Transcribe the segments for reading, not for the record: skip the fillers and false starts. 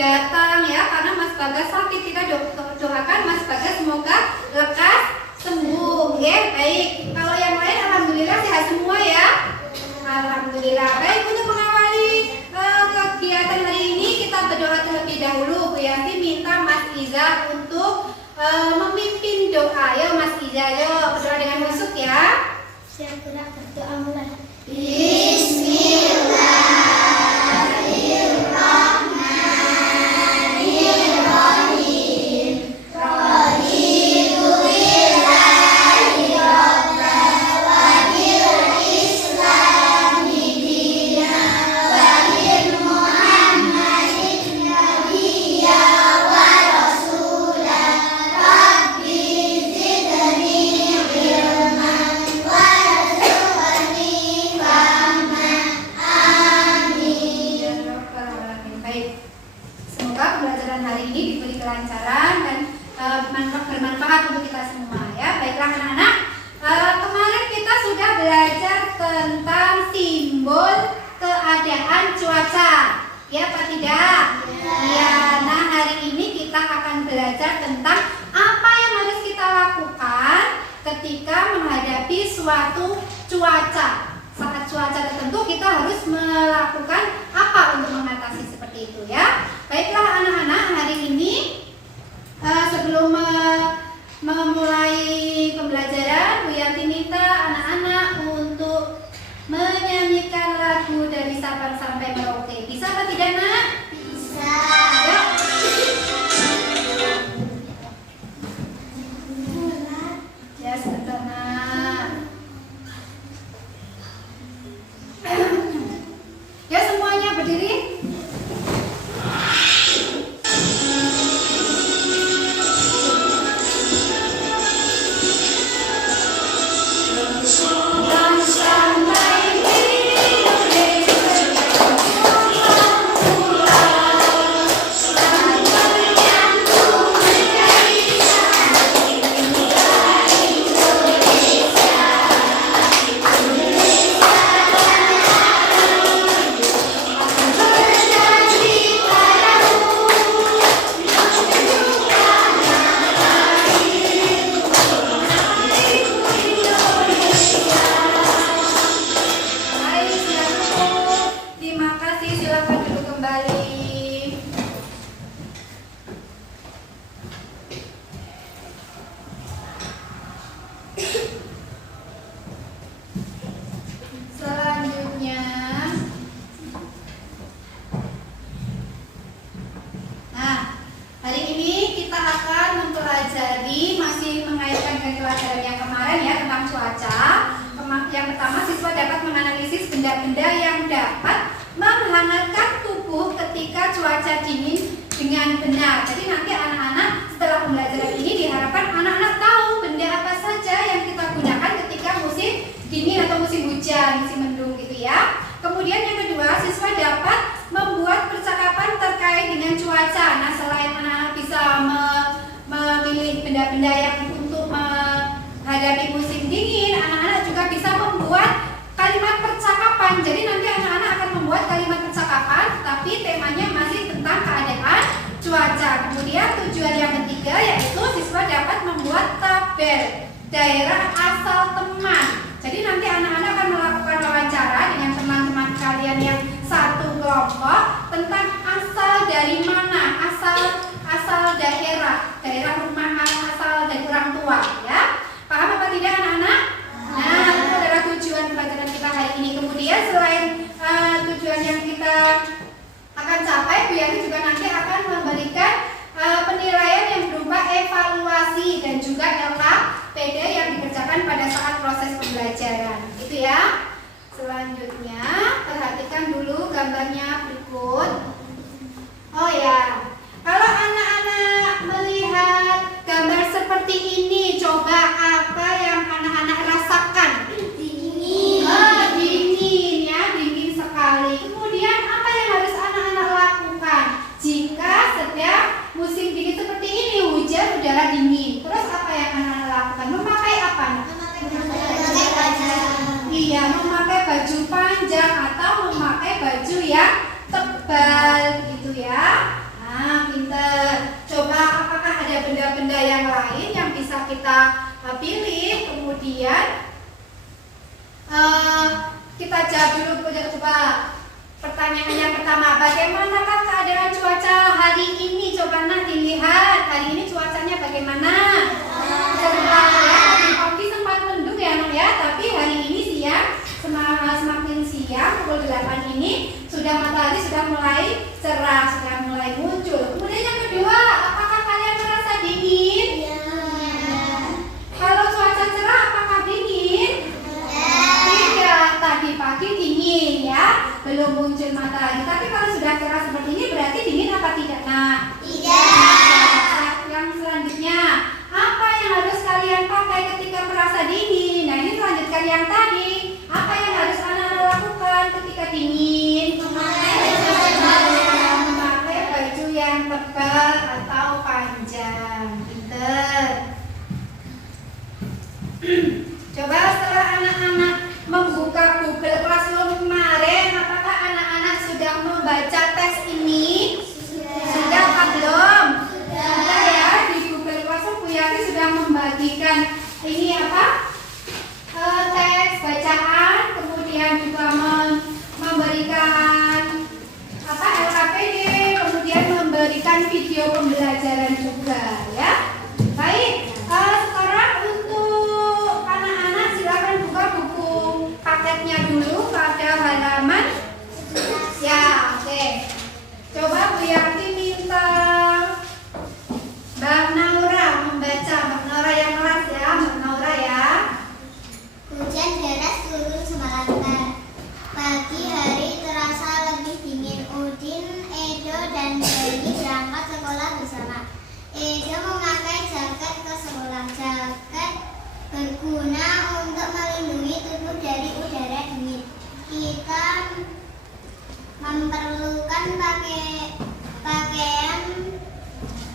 datang ya, karena Mas Bagas sakit. Kita doakan Mas Bagas semoga lekas sembuh ya. Baik, kalau yang lain alhamdulillah sehat semua ya. Alhamdulillah. Baik, untuk mengawali kegiatan hari ini kita berdoa terlebih dahulu. Bu Yanti minta Mas Iza untuk memimpin doa. Ya Mas Iza, yuk berdoa dengan khusyuk ya. Siap, gerak, berdoa mulai. Bermanfaat untuk kita semua ya. Baiklah anak-anak, kemarin kita sudah belajar tentang simbol keadaan cuaca ya Pak tidak? Ya. Nah hari ini kita akan belajar tentang apa yang harus kita lakukan ketika menghadapi suatu cuaca. Saat cuaca tertentu kita harus melakukan apa untuk mengatasi seperti itu ya. Baiklah anak-anak, hari ini sebelum memulai pembelajaran, Bu Yanti minta anak-anak untuk menyanyikan lagu dari Sabang sampai Merauke. Bisa apa tidak, Nak? Bisa. Yuk. Ya, sebentar, Nak. Ya, semuanya berdiri. Benda-benda yang dapat menghangatkan tubuh ketika cuaca dingin dengan benar. Jadi nanti anak-anak setelah pembelajaran ini diharapkan anak-anak tahu benda apa saja yang kita gunakan ketika musim dingin atau musim hujan, musim mendung gitu ya. Kemudian yang kedua, siswa dapat membuat percakapan terkait dengan cuaca. Nah, selain anak-anak bisa memilih benda-benda yang untuk menghadapi musim dingin, anak-anak juga bisa membuat kalimat percakapan. Jadi nanti anak-anak akan membuat kalimat percakapan, tapi temanya masih tentang keadaan cuaca. Kemudian tujuan yang ketiga yaitu siswa dapat membuat tabel daerah asal teman. Jadi nanti anak-anak akan melakukan wawancara dengan teman-teman kalian yang satu kelompok tentang asal dari mana, asal daerah rumah, asal dari orang tua ya. Paham apa tidak anak-anak? Nah, itu adalah tujuan pelajaran kita hari ini. Kemudian selain tujuan yang kita akan capai, Bu Yanti juga nanti akan memberikan penilaian yang berupa evaluasi dan juga LKPD yang dikerjakan pada saat proses pembelajaran. Itu ya. Selanjutnya, perhatikan dulu gambarnya berikut. Oh ya, kalau anak-anak melihat gambar seperti ini, coba apa yang anak-anak rasakan? Dingin. Oh, dingin ya, dingin sekali. Kemudian apa yang harus anak-anak lakukan jika sedang musim dingin seperti ini, hujan, udara dingin? Terus apa yang anak-anak lakukan? Memakai apa? Memakai baju. Iya, memakai baju panjang atau memakai baju yang tebal gitu ya. Nah, kita pilih. Kemudian kita jawab dulu. Coba pertanyaan yang pertama, bagaimanakah keadaan cuaca hari ini? Coba nanti lihat hari ini cuacanya bagaimana. Cerah ya, tadi pagi sempat mendung ya Nak ya, tapi hari ini siang semakin siang pukul 8 ini sudah matahari sudah mulai cerah, sudah mulai muncul. Kemudian yang kedua, apakah kalian merasa dingin? Kalau cuaca cerah apakah dingin? Tidak, tadi pagi dingin ya, belum muncul matahari. Tapi kalau sudah cerah seperti ini berarti dingin apa tidak Nak? Tidak. Yang selanjutnya, apa yang harus kalian pakai ketika merasa dingin? Nah ini melanjutkan yang tadi. Apa yang harus anak-anak lakukan ketika dingin? Memakai baju yang tebal atau panjang. Pinter. Coba setelah anak-anak membuka Google Classroom kemarin, apakah anak-anak sudah membaca tes ini? Sudah apa belum? Sudah ya, di Google Classroom Bu Yati sudah membagikan ini apa? Teks bacaan, kemudian juga memberikan apa LKPD, kemudian memberikan video pembelajaran juga ya. Baik, sekarang untuk anak-anak silakan buka buku paketnya dulu pada halaman ya. Oke, coba Bu Yati minta Mbak Naura membaca. Mbak Naura yang kelas ya, Mbak Naura ya. Hujan deras turun semalaman. Pagi hari terasa lebih dingin. Udin, Edo, dan Beni berangkat sekolah bersama. Edo memakai jaket ke sekolah. Jaket berguna untuk melindungi tubuh dari udara dingin. Kita memerlukan pakaian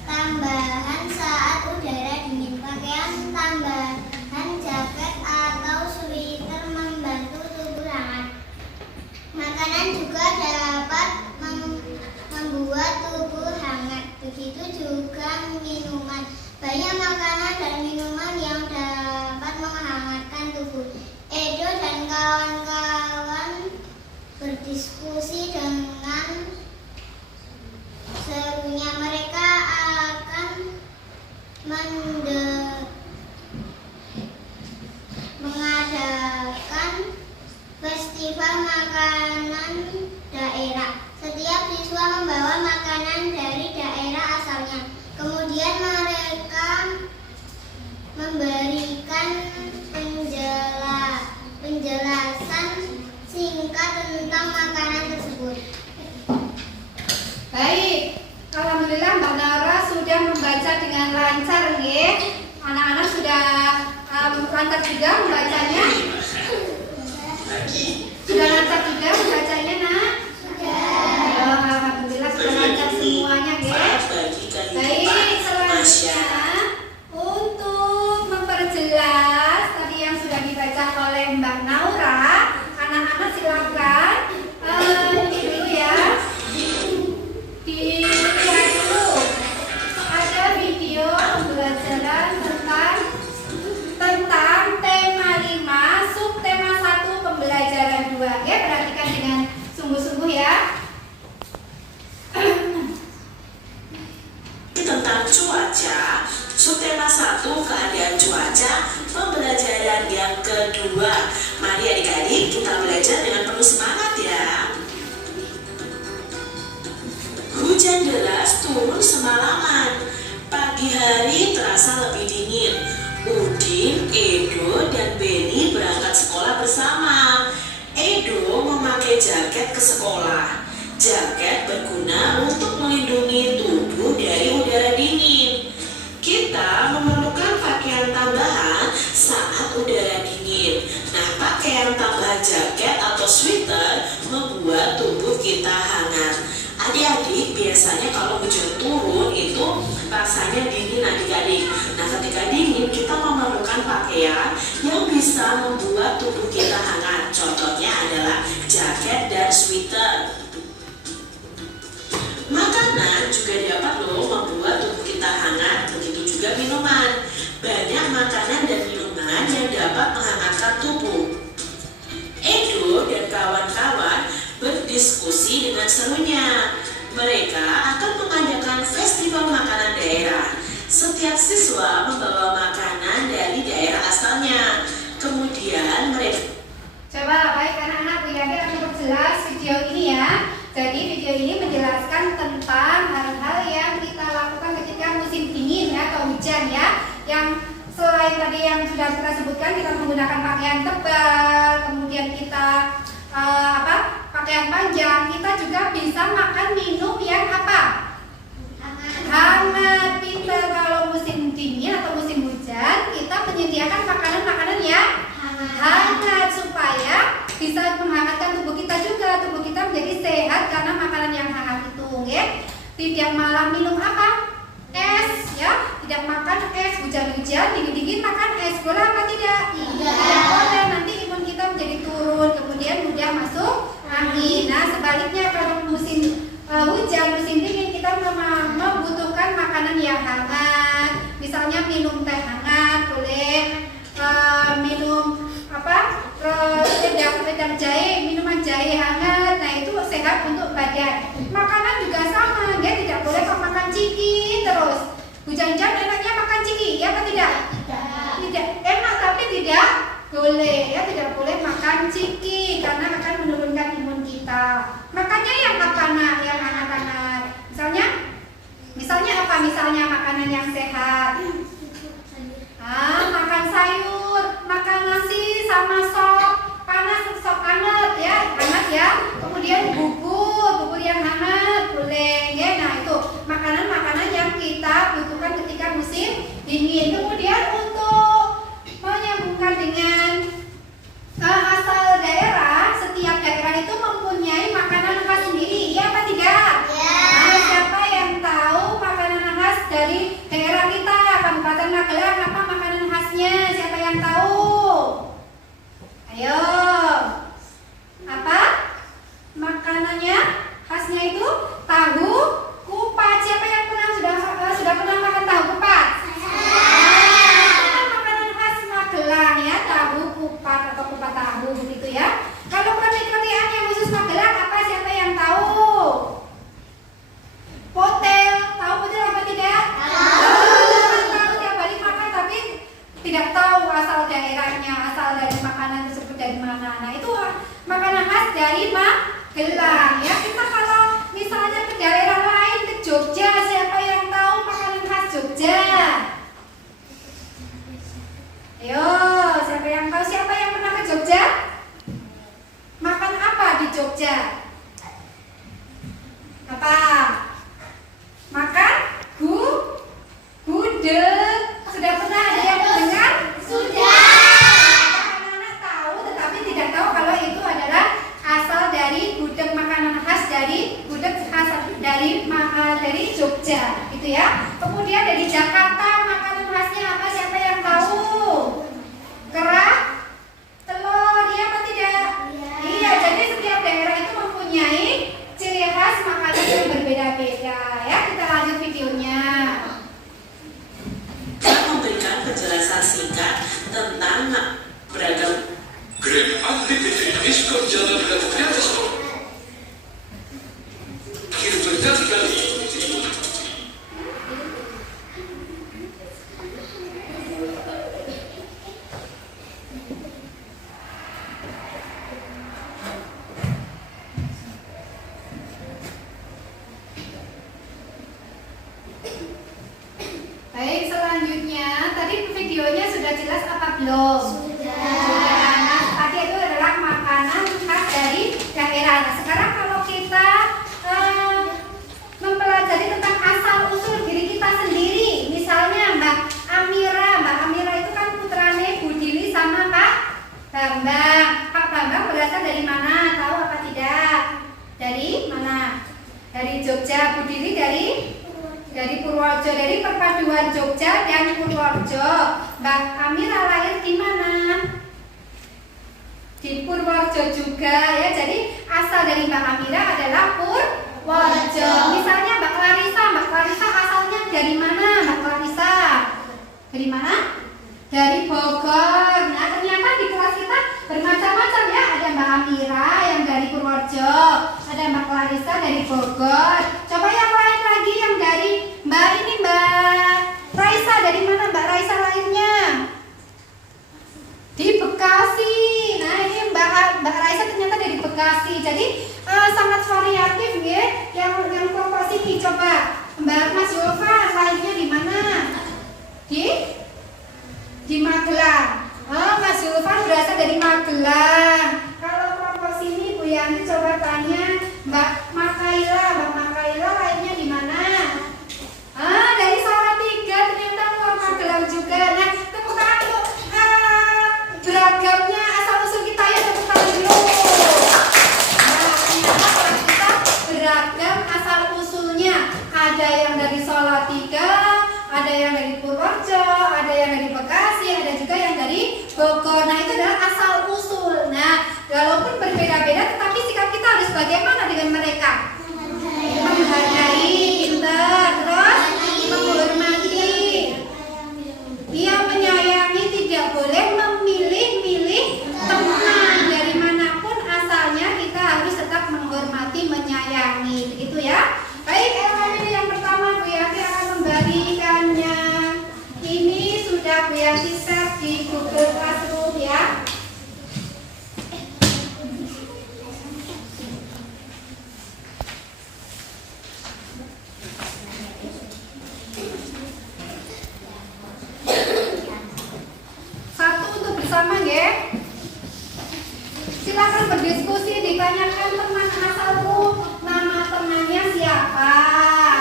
tambahan saat udara dingin. Pakaian tambahan jaket atau sweater membantu tubuh hangat. Makanan juga dapat membuat tubuh hangat. Begitu juga minuman. Banyak makanan dan minuman yang dapat menghangatkan tubuh. Edo dan kawan-kawan berdiskusi dengan serunya. Mereka akan mengadakan festival makanan daerah. Setiap siswa membawa makanan dari daerah asalnya. Kemudian mereka memberikan penjelasan singkat tentang makanan tersebut. Baik, alhamdulillah Mbak Naura sudah membaca dengan lancar nggih. Anak-anak sudah lancar juga membacanya? Sudah lancar juga membacanya Nak? Sudah. Alhamdulillah sudah lancar semuanya nggih. Baik, selanjutnya untuk memperjelas tadi yang sudah dibaca oleh Mbak Naura, anak-anak silakan ini dulu ya. Dilihat dulu, ada video pembelajaran tentang tema 5, subtema 1, pembelajaran 2. Ya, perhatikan dengan sungguh-sungguh ya. Tentang cuaca, subtema 1, keadaan cuaca, pembelajaran yang kedua. Mari adik-adik kita belajar dengan penuh semangat ya. Hujan deras turun semalaman. Pagi hari terasa lebih dingin. Udin, Edo, dan Beni berangkat sekolah bersama. Edo memakai jaket ke sekolah. Jaket berguna untuk melindungi tubuh dari udara dingin. Kita memerlukan pakaian tambahan saat udara dingin. Nah, pakaian tambahan jaket atau sweater membuat tubuh kita hangat. Adik-adik, biasanya kalau hujan turun itu rasanya dingin adik-adik. Nah, ketika dingin kita memerlukan pakaian yang bisa membuat tubuh kita hangat. Contohnya adalah jaket dan sweater. Makanan juga dapat loh membuat tubuh kita hangat, begitu juga minuman. Banyak makanan makanan dan minuman yang dapat menghangatkan tubuh. Edo dan kawan-kawan berdiskusi dengan serunya. Mereka akan mengadakan festival makanan daerah. Setiap siswa membawa makanan dari daerah asalnya. Kemudian mereka... Coba baik anak-anak, Bu Yadi akan perjelas video ini ya. Jadi video ini menjelaskan tentang hal-hal yang kita lakukan ketika musim dingin ya, atau hujan ya. Yang selain tadi yang sudah kita sebutkan, kita menggunakan pakaian tebal, kemudian kita pakaian panjang, kita juga bisa makan minum yang apa? Hangat. Kita kalau musim dingin atau musim hujan, kita menyediakan makanan-makanan yang hangat supaya bisa menghangatkan tubuh kita juga. Tubuh kita menjadi sehat karena makanan yang hangat itu ya. Tidak malah minum apa? Es ya, tidak makan es. Hujan-hujan, dingin-dingin makan es. Boleh apa tidak? Tidak boleh, nanti imun kita menjadi turun, kemudian mudah masuk angin. Nah sebaliknya kalau musim hujan, musim dingin, kita membutuhkan makanan yang hangat. Misalnya minum teh hangat, boleh minum wedang jahe, minuman jahe hangat. Nah itu sehat untuk badan. Makanan juga sama, dia tidak boleh makan ciki terus. Hujan-hujan enaknya makan ciki, ya atau tidak? Tidak enak, tapi tidak boleh ya, tidak boleh makan ciki karena akan menurunkan imun kita. Makanya yang apa nak, yang hangat-hangat. Misalnya apa? Misalnya makanan yang sehat. Makan sayur, makan nasi sama sop panas, sop hangat ya. Kemudian bubur yang hangat boleh ya. Nah itu makanan-makanan yang kita butuhkan ketika musim dingin. Kemudian untuk menyambungkan dengan asal daerah, setiap daerah itu mempunyai makanan khas sendiri, ya apa tidak? Nah, siapa yang tahu makanan khas dari daerah kita, Kabupaten Magelang, apa makanan khasnya? Siapa yang tahu? Ayo, apa makanannya? Khasnya itu tahu kupat. Siapa yang sudah pernah makan tahu kupat? Makanan khas Magelang ya, tahu kupat atau kupat tahu begitu ya. Kalau kenikmatan yang khusus Magelang apa? Siapa yang tahu? Potel, tahu potel apa tidak? Tahu tiap hari makan tapi tidak tahu asal daerahnya, asal dari makanan tersebut dari mana. Nah itu makanan khas dari Magelang ya. Kita kalau misalnya ke daerah lain, ke Jogja, siapa yang tahu makanan khas Jogja? Ayo, siapa yang tahu? Siapa yang pernah ke Jogja? Makan apa di Jogja? Apa? Makan gudeg. Sudah pernah ada yang mendengar? Sudah. Anak-anak tahu, tetapi tidak tahu kalau itu adalah asal dari gudeg, makanan khas dari gudeg khas dari Jogja, gitu ya. Kemudian dari Jakarta, makanan khasnya apa? Siapa yang tahu? Kerak telur, iya apa tidak? Iya, jadi setiap daerah itu mempunyai ciri khas makanan yang berbeda-beda ya. Kita lanjut videonya. Kita memberikan penjelasan singkat tentang beragam Grab Activity diskon jalan gratis. Akhir berkali-kali. Baik, selanjutnya tadi videonya sudah jelas apa belum? Sudah. Nah, tadi itu adalah makanan khas dari daerah. Nah, sekarang kalau kita mempelajari tentang asal usul diri kita sendiri, misalnya Mbak Amira itu kan putrane Bu Dili sama Pak Bambang. Pak Bambang berasal dari mana? Tahu apa tidak? Dari mana? Dari Jogja. Bu Dili dari Purworejo, dari perpaduan Jogja dan Purworejo. Mbak Amira lahir di mana? Di Purworejo juga ya. Jadi asal dari Mbak Amira adalah Purworejo. Misalnya Mbak Clarissa asalnya dari mana? Mbak Clarissa dari mana? dari Bogor. Nah, ternyata di kelas kita bermacam-macam ya. Ada Mbak Amira yang dari Purworejo, ada Mbak Clarissa dari Bogor. Coba yang lain lagi yang dari Mbak Raisa. Dari mana Mbak Raisa lainnya? Di Bekasi. Nah, ini Mbak Raisa ternyata dari Bekasi. Jadi sangat variatif ya. Yang kelompok sini coba Mas Zulfa lainnya di mana? Di Magelang. Mas Zulfan berasal dari Magelang. Kalau kelompok sini Bu Yanti coba tanya Mbak Makaila lainnya di mana? Dari Salatiga, ternyata luar Magelang juga. Nah, tepuk tangan untuk beragamnya asal usul kita ya, tepuk tangan dulu. Nah, ternyata kelas kita beragam asal usulnya. Ada yang dari Salatiga, ada yang dari Purworejo, ada yang dari Bekasi, ada juga yang dari Bogor. Nah, itu adalah asal usul. Nah, walaupun berbeda-beda, tetapi sikap kita harus bagaimana dengan mereka? Menghargai, pintar, terus menghormati. Dia menyayangi, tidak boleh memilih-milih teman. Dari manapun asalnya, kita harus tetap menghormati, menyayangi. Begitu ya. Baik, elemen yang pertama Bu Yanti akan memberikannya. Ini sudah Bu Yanti share di Google Classroom ya. Satu untuk bersama ya. Silakan berdiskusi, ditanyakan teman asalmu, nama temannya siapa,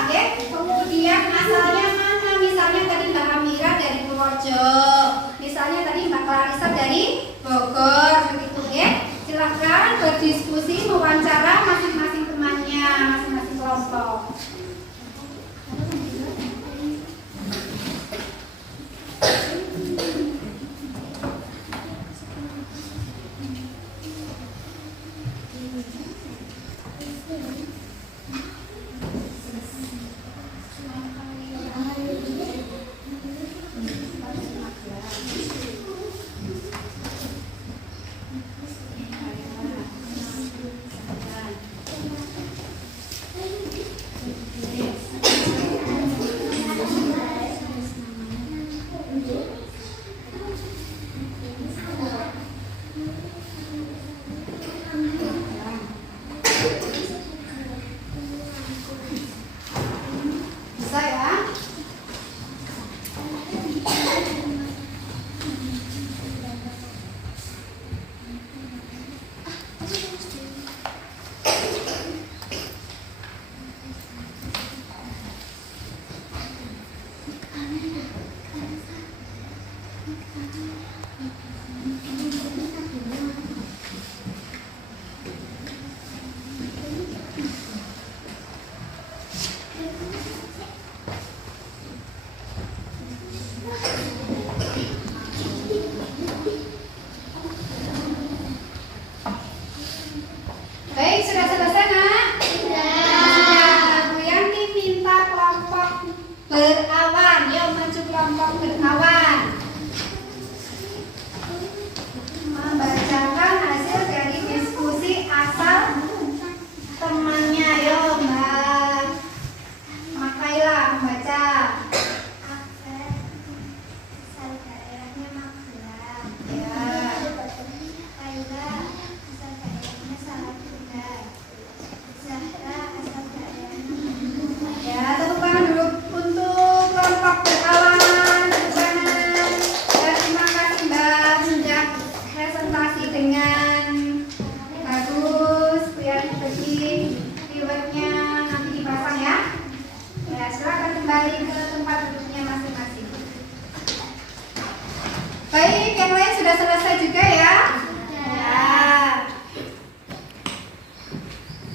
oke? Kemudian asalnya mana? Misalnya tadi Mbak Amira dari Purworejo, misalnya tadi Mbak Clarissa dari Bogor, begitu ya? Silakan berdiskusi, mewawancara masing-masing temannya, masing-masing kelompok. Bisa ya? Baik, sudah selesai nak? Sudah. Bu Yanti minta kelompok berawan. Yuk maju kelompok berawan. Membacakan hasil dari diskusi asal temannya. Yuk Mbak Makaila membaca. Asal daerahnya Magelang. Ya. Kaila asal daerahnya Salatiga. Zahra asal daerahnya Ya, tepuk tangan dulu untuk kelompok berawan. Tepuk tangan. Ya, terima kasih Mbak sudah presentasi dengan bagus. Biar bagi keywordnya nanti dipasang ya. Ya, silakan kembali ke tempat duduknya masing-masing. Baik, yang lain sudah selesai juga ya. Ya.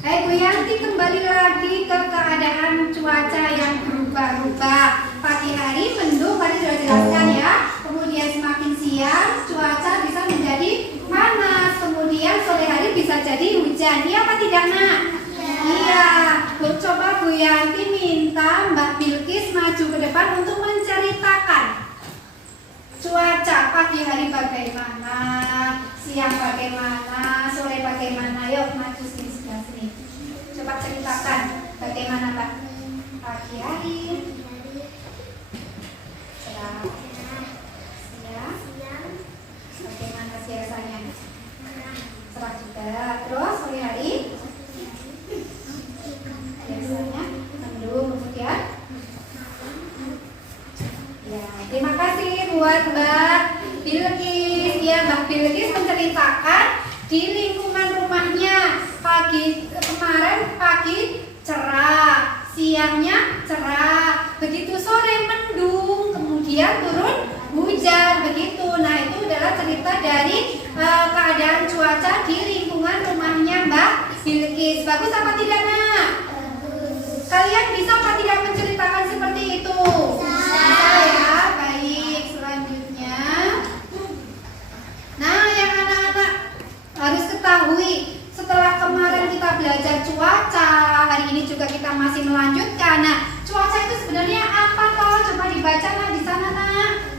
Baik, Bu Yanti kembali lagi ke keadaan cuaca yang berubah-ubah. Pagi hari mendung, tadi sudah jelaskan ya. Kemudian semakin siang cuaca bisa menjadi panas. Kemudian sore hari bisa jadi hujan. Iya apa tidak nak? Iya. Coba Bu Yanti minta Mbak Bilkis maju ke depan untuk menceritakan cuaca pagi hari bagaimana, siang bagaimana, sore bagaimana. Yuk maju sini sebelah sini. Coba ceritakan bagaimana Pak pagi hari, cerah, siang, bagaimana biasanya? Cerah juga. Terus sore hari biasanya mendung, kemudian ya, terima kasih buat Mbak Bilqis. Ya, Mbak Bilqis menceritakan di lingkungan rumahnya kemarin pagi cerah, siangnya cerah, begitu sore mendung, kemudian turun hujan, begitu. Nah, itu adalah cerita dari keadaan cuaca di lingkungan rumahnya Mbak Bilqis. Bagus apa tidak, Nak? Kalian bisa apa tidak menceritakan seperti itu? Bisa ya, baik. Selanjutnya, nah yang anak-anak harus ketahui, setelah kemarin kita belajar cuaca, hari ini juga kita masih melanjutkan. Nah, cuaca itu sebenarnya apa toh? Coba dibaca Nak di sana, Nak.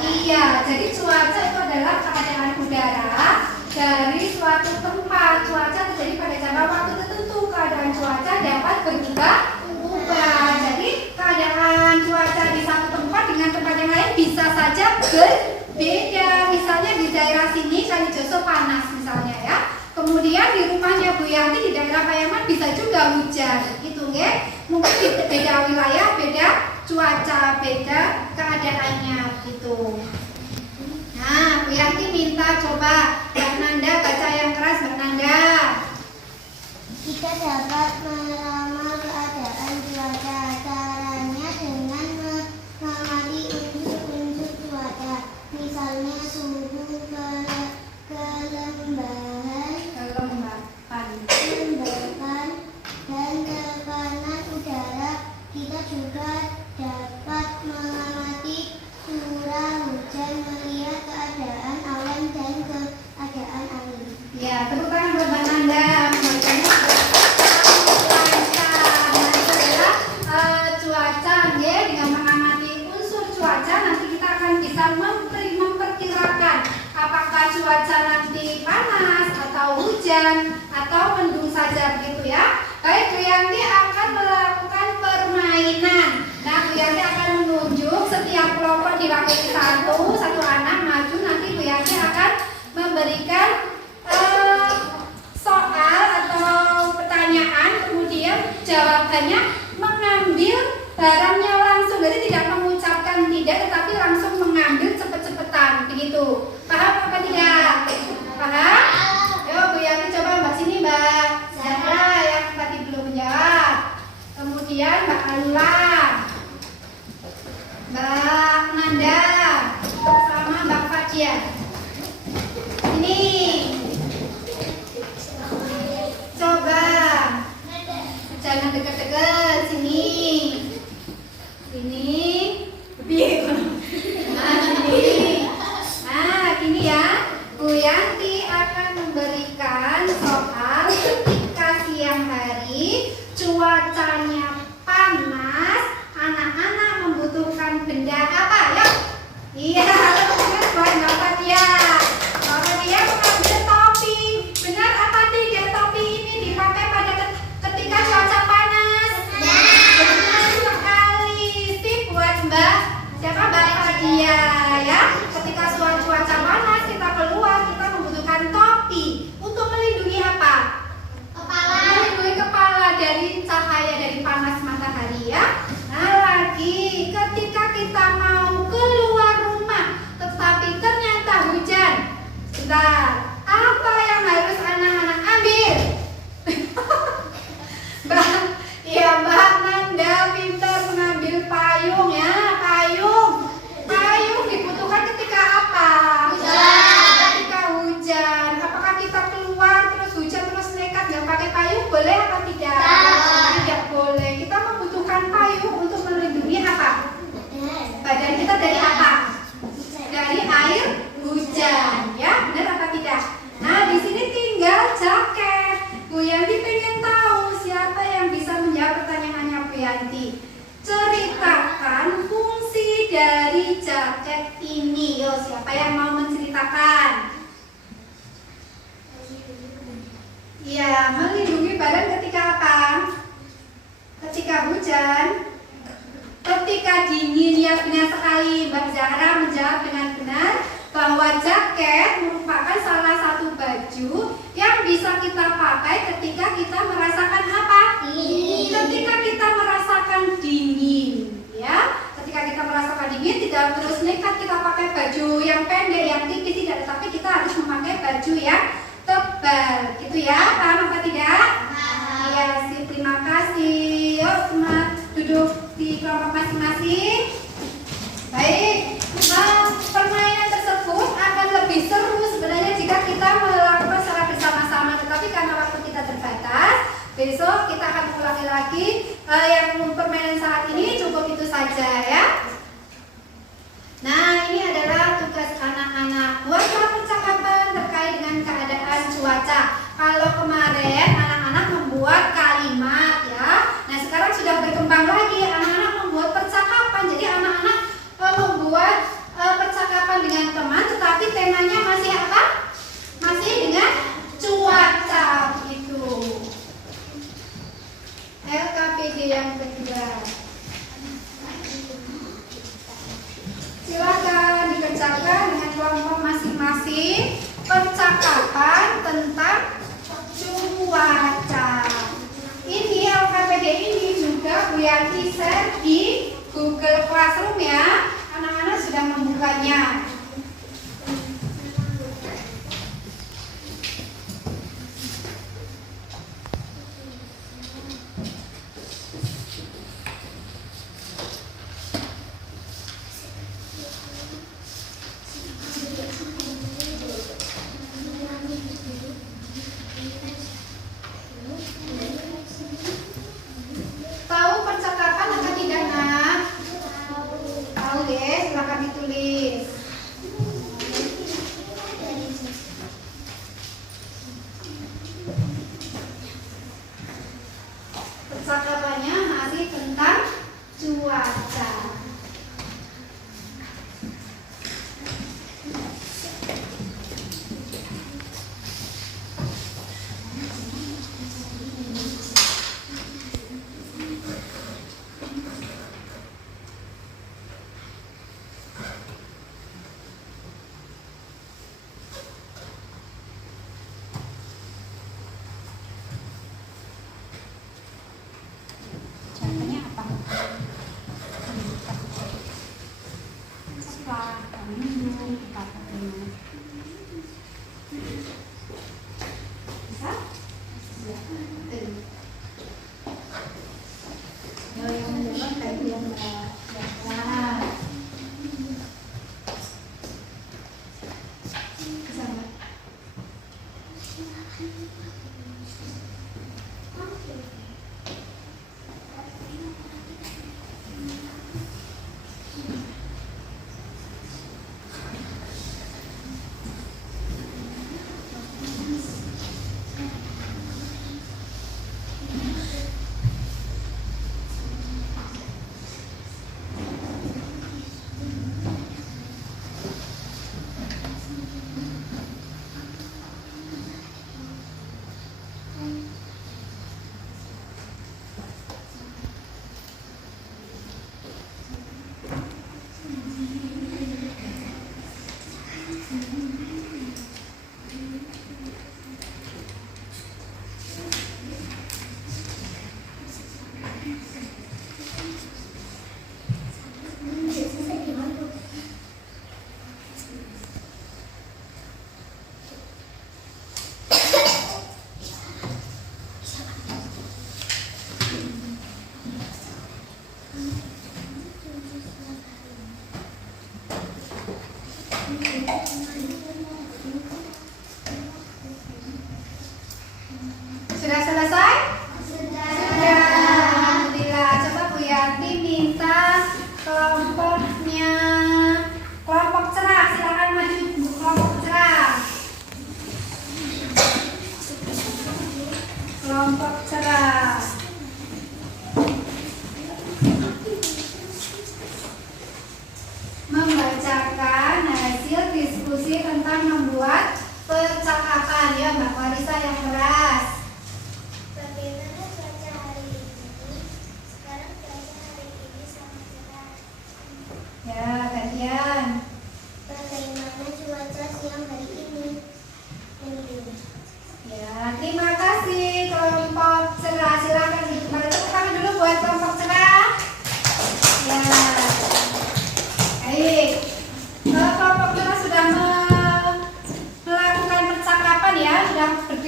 Iya, jadi cuaca itu adalah keadaan udara dari suatu tempat. Cuaca terjadi pada jangka waktu tertentu. Keadaan cuaca dapat berubah-ubah. Jadi keadaan cuaca di satu tempat dengan tempat yang lain bisa saja berbeda. Misalnya di daerah sini Kalijoso panas misalnya ya. Kemudian di rumahnya Bu Yanti di daerah Payaman bisa juga hujan. Gitu nggih. Mungkin di beda wilayah, beda cuaca, beda keadaannya gitu. Nah, Bu Yanti minta coba Mbak Nanda baca yang keras, Mbak Nanda. Kita dapat meramal keadaan cuaca. Caranya dengan mengamati unsur-unsur cuaca. Misalnya suhu, kelembapan, dan tekanan udara. Kita juga dapat mengamati curah hujan, melihat keadaan awan dan keadaan angin. Ya, tepuk tangan buat Mbak Nanda. Membacanya lancar. Nah, itu adalah cuaca ya. Dengan mengamati unsur cuaca, nanti kita akan bisa memperkirakan apakah cuaca nanti panas atau hujan atau mendung saja begitu ya. Baik, Bu Yanti akan melakukan permainan. Nah, Bu Yanti akan menunjuk setiap kelompok diwakili satu anak maju. Nanti Bu Yanti akan memberikan soal atau pertanyaan, kemudian jawabannya mengambil barangnya langsung. Jadi tidak mengucapkan tidak, tetapi langsung mengambil cepet-cepetan begitu. Paham apa tidak? Paham? Yuk Bu Yanti coba Mbak sini Mbak Zahra yang tadi belum menjawab. Kemudian Mbak Alula, Mbak Nanda, sama Mbak Fadia. Ini coba jangan dekat-dekat sini. Ini nah gini. Nah gini ya, Bu Yanti akan memberikan soal ketika siang hari cuacanya panas, anak-anak membutuhkan benda apa? Yuk. Iya, buat Mbak Fadia. Mbak Fadia mengambil topi. Benar apa tidak topi ini dipakai pada ketika cuaca panas? Benar sekali. Tip buat Mbak. Siapa Mbak Fadia ya? Ketika cuaca panas kita keluar, kita membutuhkan topi untuk melindungi apa? Kepala. Melindungi kepala dari cahaya dari panas matahari ya. Nah lagi ketika kita mau keluar rumah tetapi ternyata hujan. Bentar, apa yang harus anak-anak ambil? Mbak Nanda pintar mengambil payung ya. Payung dibutuhkan ketika apa? Hujan. Ketika hujan. Apakah kita keluar terus hujan terus nekat nggak pakai payung? Boleh apa tidak? Tidak boleh. Kita membutuhkan payung untuk melindungi apa? Badan kita dari apa? Dari air hujan. Ya, benar apa tidak? ya, benar sekali. Mbak Zahra menjawab dengan benar bahwa jaket merupakan salah satu baju yang bisa kita pakai ketika kita merasakan apa? Dingin. Ketika kita merasakan dingin, ya. Ketika kita merasakan dingin, tidak terus nekat kita pakai baju yang pendek, yang tipis, tidak. Tapi kita harus memakai baju yang tebal, gitu ya. Paham apa tidak? Iya, sip. Terima kasih. Yuk, semua duduk di kelompok masing-masing. Baik. Permainan tersebut akan lebih seru sebenarnya jika kita melakukan secara bersama-sama, tetapi karena waktu kita terbatas, besok kita akan ulangi lagi. Yang permainan saat ini cukup itu saja ya. Nah, ini adalah tugas anak-anak. Buatlah percakapan terkait dengan keadaan cuaca. Kalau kemarin anak-anak membuat kalimat ya. Nah, sekarang sudah berkembang lagi, anak-anak membuat percakapan. Jadi anak-anak membuat percakapan dengan teman, tetapi temanya masih apa? Masih dengan cuaca gitu. LKPD yang kedua. Silakan dikerjakan dengan kelompok masing-masing percakapan tentang cuaca. Ini LKPD ini juga Bu Yanti share di Google Classroom ya. Anak-anak sudah membukanya. Tahu percakapan atau tidak, Nak? Tahu deh, silakan ditulis. Percakapannya masih tentang cuaca. Jawabannya apa?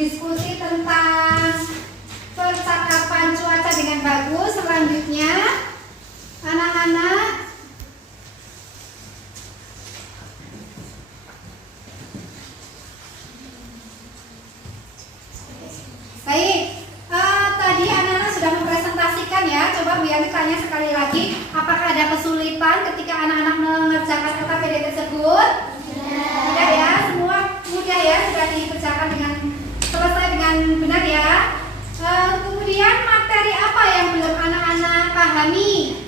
berdiskusi tentang percakapan cuaca dengan bagus. Selanjutnya, anak-anak baik, tadi anak-anak sudah mempresentasikan ya. Coba Bu Yani tanya sekali lagi, apakah ada kesulitan ketika anak-anak mengerjakan LKPD tersebut? Tidak ya, semua mudah ya, sudah dikerjakan dengan selesai dengan benar ya. Kemudian materi apa yang belum anak-anak pahami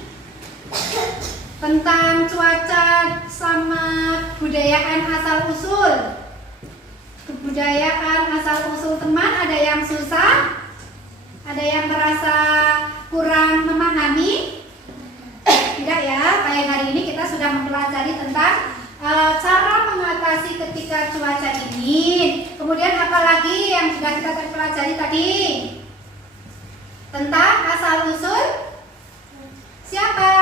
tentang cuaca sama kebudayaan asal-usul? Kebudayaan asal-usul teman, ada yang susah? Ada yang merasa kurang memahami? Tidak ya, kayak hari ini kita sudah mempelajari tentang cara mengatasi ketika cuaca dingin. Kemudian apa lagi yang sudah kita pelajari tadi? Tentang asal-usul? Siapa?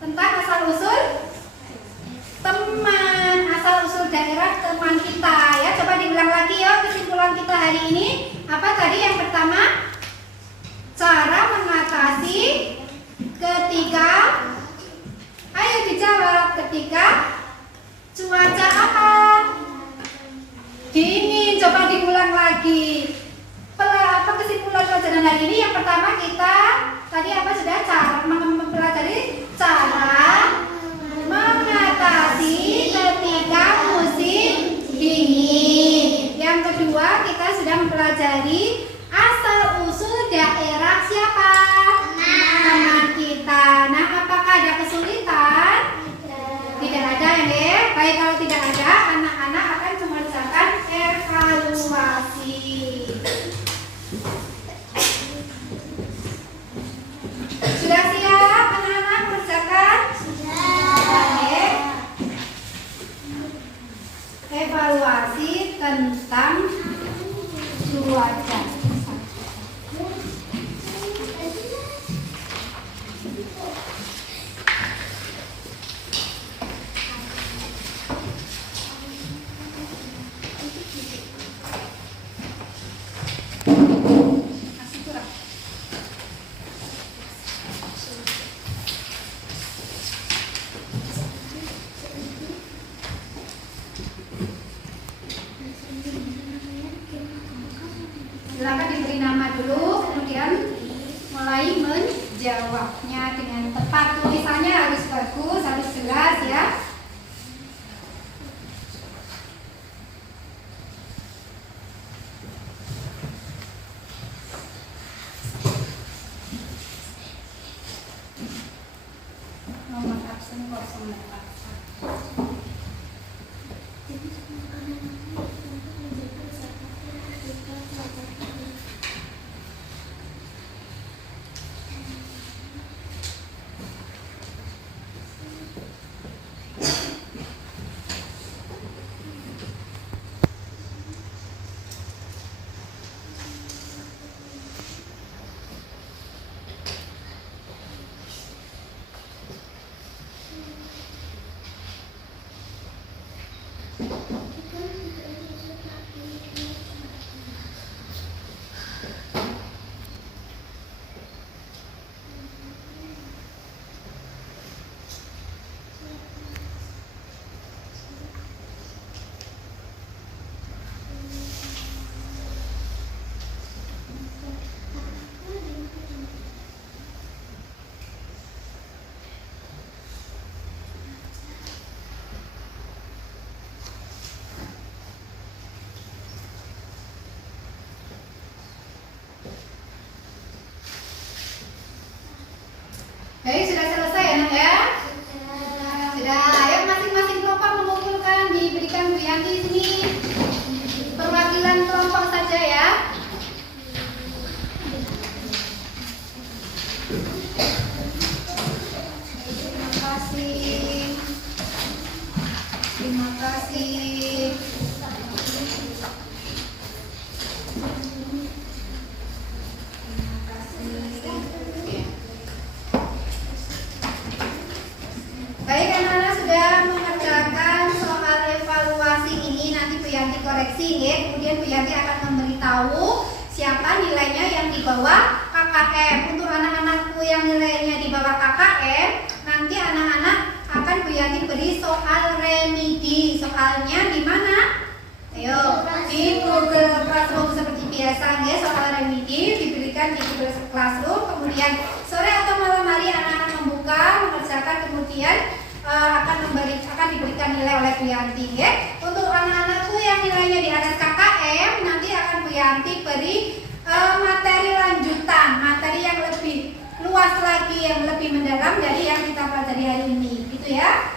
Tentang asal-usul? Teman, asal-usul daerah teman kita ya. Coba diulang lagi ya kesimpulan kita hari ini. Apa tadi yang pertama? Cara mengatasi ketika, ayo dijawab, ketika cuaca apa? Dingin. Coba diulang lagi. Apa kesimpulan pelajaran hari ini? Yang pertama kita tadi apa sudah cara mempelajari cara mengatasi ketika musim dingin. Yang kedua kita sudah mempelajari asal-usul daerah siapa? Teman kita. Nah, apakah ada kesulitan? Tidak ada ya. Baik, kalau tidak ada, anak-anak akan mengerjakan evaluasi. Sudah siap anak-anak mengerjakan? Baik. Evaluasi tentang cuaca. Silakan diberi nama dulu, kemudian mulai menjawabnya dengan tepat. Tulisannya harus bagus, harus jelas ya. Nomor absen 04. Baik, sudah selesai ya nak ya? Sudah, ayo masing-masing kelompok mengumpulkan, diberikan Bu Yanti sini perwakilan kelompok saja ya. Terima kasih. Terima kasih. Baik, anak-anak sudah mengerjakan soal evaluasi ini, nanti Bu Yanti koreksi ya. Kemudian Bu Yanti akan memberitahu tahu siapa nilainya yang di bawah KKM. Untuk anak-anakku yang nilainya di bawah KKM, nanti anak-anak akan Bu Yanti beri soal remedi. Soalnya di mana? Ayo, di Google Classroom seperti biasa ya, soal remedi diberikan di Google Classroom. Kemudian sore atau malam hari anak-anak membuka, mengerjakan, kemudian akan diberikan nilai oleh Bu Yanti ya. Untuk anak-anakku yang nilainya di atas KKM, nanti akan Bu Yanti beri materi lanjutan, materi yang lebih luas lagi, yang lebih mendalam dari yang kita pelajari hari ini, gitu ya.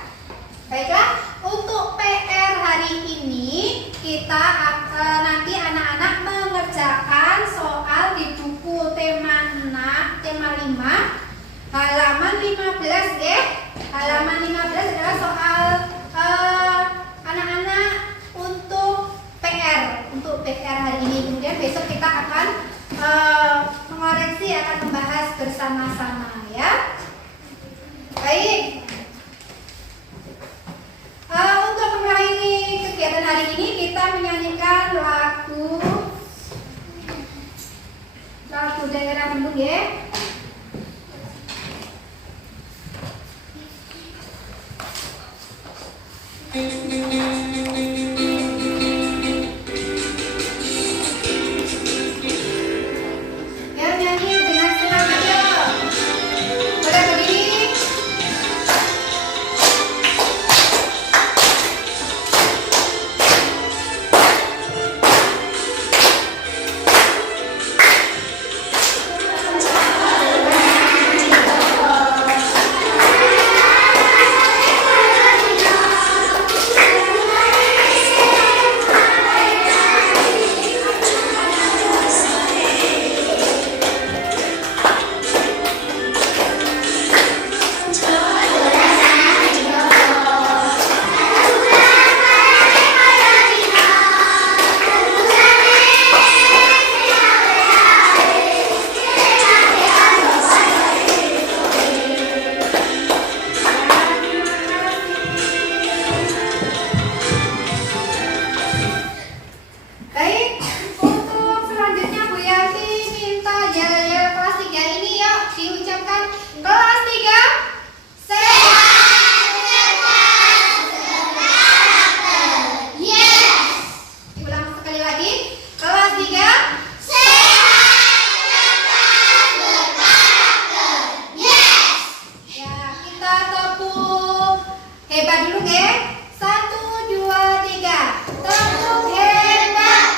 Baiklah, untuk PR hari ini kita nanti anak-anak mengerjakan soal di buku tema 5 halaman 15 ya. Halaman 15 adalah soal anak-anak untuk PR hari ini. Kemudian besok kita akan mengoreksi, akan membahas bersama-sama ya. Baik. Untuk mengakhiri kegiatan hari ini kita menyanyikan lagu daerah dulu ya. Ya, nyanyi dengan senang aja. Boleh berdiri. Baik, untuk selanjutnya Bu Yanti minta yel-yel kelas 3 ini yuk diucapkan. Kelas 3 sehat, yes. Diulang sekali lagi. Kelas 3 yes. Ya, kita tepuk hebat dulu ya. 1, 2, 3. Tepuk hebat.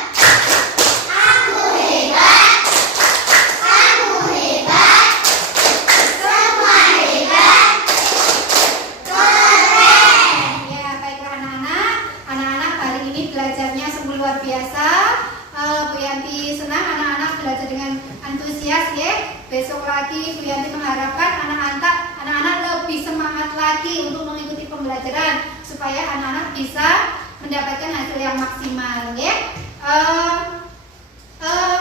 Aku hebat. Semua hebat. Keren. Ya, baiklah anak-anak. Anak-anak hari ini belajarnya sungguh luar biasa. Bu Yanti senang anak-anak belajar dengan antusias ya. Besok lagi Bu Yanti mengharapkan anak-anak lebih semangat lagi untuk mengikuti pembelajaran supaya anak-anak bisa mendapatkan hasil yang maksimal ya.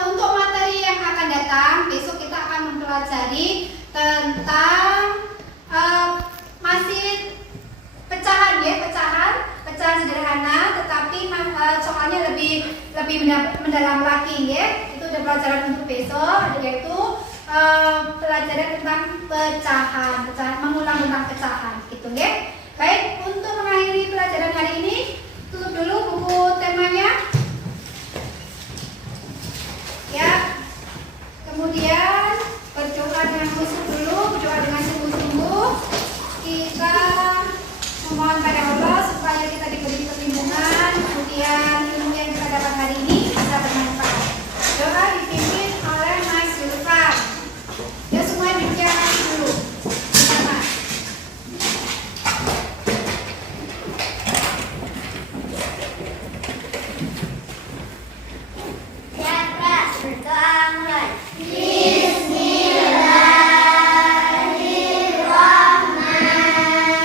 Untuk materi yang akan datang besok kita akan mempelajari tentang masih pecahan ya, pecahan sederhana, tetapi soalnya lebih mendalam lagi ya. Itu udah pelajaran untuk besok, yaitu pelajaran tentang pecahan, mengulang tentang pecahan gitu ya. Baik, untuk mengakhiri pelajaran hari ini tutup dulu buku temanya ya. Kemudian berdoa dengan khusyuk dulu, berdoa dengan sungguh-sungguh. Kita memohon pada Allah supaya kita diberi perlindungan, kemudian ilmu yang kita dapat hari ini bisa bermanfaat. Doa dipimpin oleh Mas Zulfan. Ya, semua duduk dulu bersama. Bismillahirrahmanirrahim.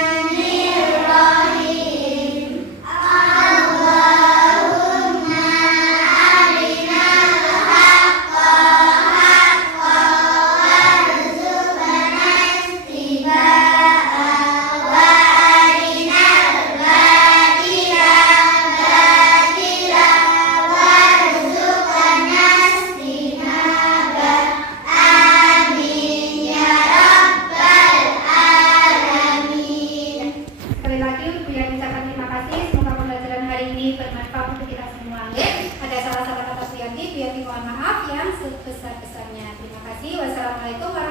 Wassalamualaikum warahmatullahi